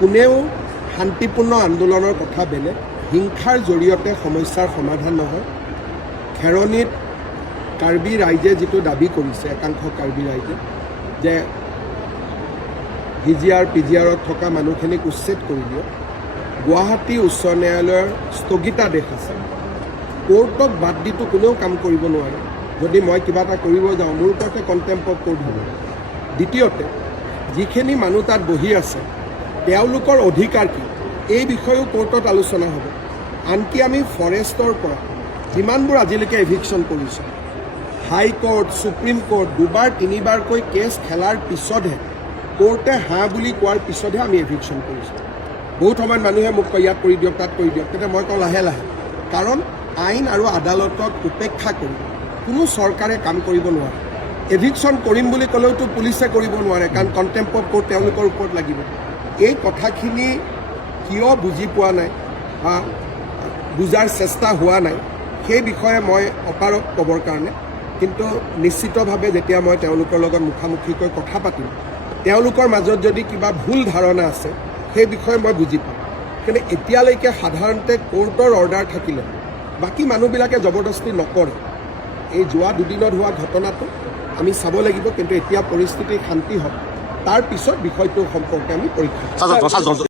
কোনেও শান্তিপূৰ্ণ আন্দোলনৰ কথা বেলেগ, হিংসাৰ জৰিয়তে সমস্যাৰ সমাধান নহয়। খেৰণীত কাৰ্বি ৰাইজে যিটো দাবী কৰিছে, একাংশ কাৰ্বি ৰাইজে, যে হিজিয়াৰ পিজিয়াৰত থকা মানুহখিনিক উচ্ছেদ কৰি দিয়ক। গুৱাহাটী উচ্চ ন্যায়ালয়ৰ স্থগিতাদেশ আছে, কোৰ্টক বাদ দিটো কোনেও কাম কৰিব নোৱাৰে। যদি মই কিবা এটা কৰিব যাওঁ, মোৰ ওপৰতে কণ্টেম্প অফ কোৰ্ট হ'ব। দ্বিতীয়তে, যিখিনি মানুহ তাত বহি আছে তেওঁলোকৰ অধিকাৰ কি, এই বিষয়েও কোৰ্টত আলোচনা হ'ব। আনকি আমি ফৰেষ্টৰ পৰা যিমানবোৰ আজিলৈকে এভিকশ্যন কৰিছোঁ, হাইকোৰ্ট, সুপ্ৰিম কোৰ্ট দুবাৰ তিনিবাৰকৈ কেছ খেলাৰ পিছতহে, কোৰ্টে হাঁ বুলি কোৱাৰ পিছতহে আমি এভিকশ্যন কৰিছোঁ। বহুত সময়ত মানুহে মোক কয় ইয়াত কৰি দিয়ক, তাত কৰি দিয়ক, তেতিয়া মই কওঁ লাহে লাহে, কাৰণ আইন আৰু আদালতক উপেক্ষা কৰি কোনো চৰকাৰে কাম কৰিব নোৱাৰে। এভিকশ্যন কৰিম বুলি ক'লেওতো পুলিচে কৰিব নোৱাৰে, কাৰণ কণ্টেম্প অফ কোৰ্ট তেওঁলোকৰ ওপৰত লাগিব। এই কথাখিনি কিয় বুজি পোৱা নাই বা বুজাৰ চেষ্টা হোৱা নাই, সেই বিষয়ে মই অপাৰক ক'বৰ কাৰণে, কিন্তু নিশ্চিতভাৱে যেতিয়া মই তেওঁলোকৰ লগত মুখামুখিকৈ কথা পাতিম, তেওঁলোকৰ মাজত যদি কিবা ভুল ধাৰণা আছে সেই বিষয়ে মই বুজি পাম। কিন্তু এতিয়ালৈকে সাধাৰণতে কোৰ্টৰ অৰ্ডাৰ থাকিলে বাকী মানুহবিলাকে জবৰদস্তি নকৰে। এই যোৱা দুদিনত হোৱা ঘটনাটো আমি চাব লাগিব, কিন্তু এতিয়া পৰিস্থিতি শান্তি হওক, তাৰ পিছত বিষয়টো সম্পৰ্কে আমি পৰীক্ষা কৰিম।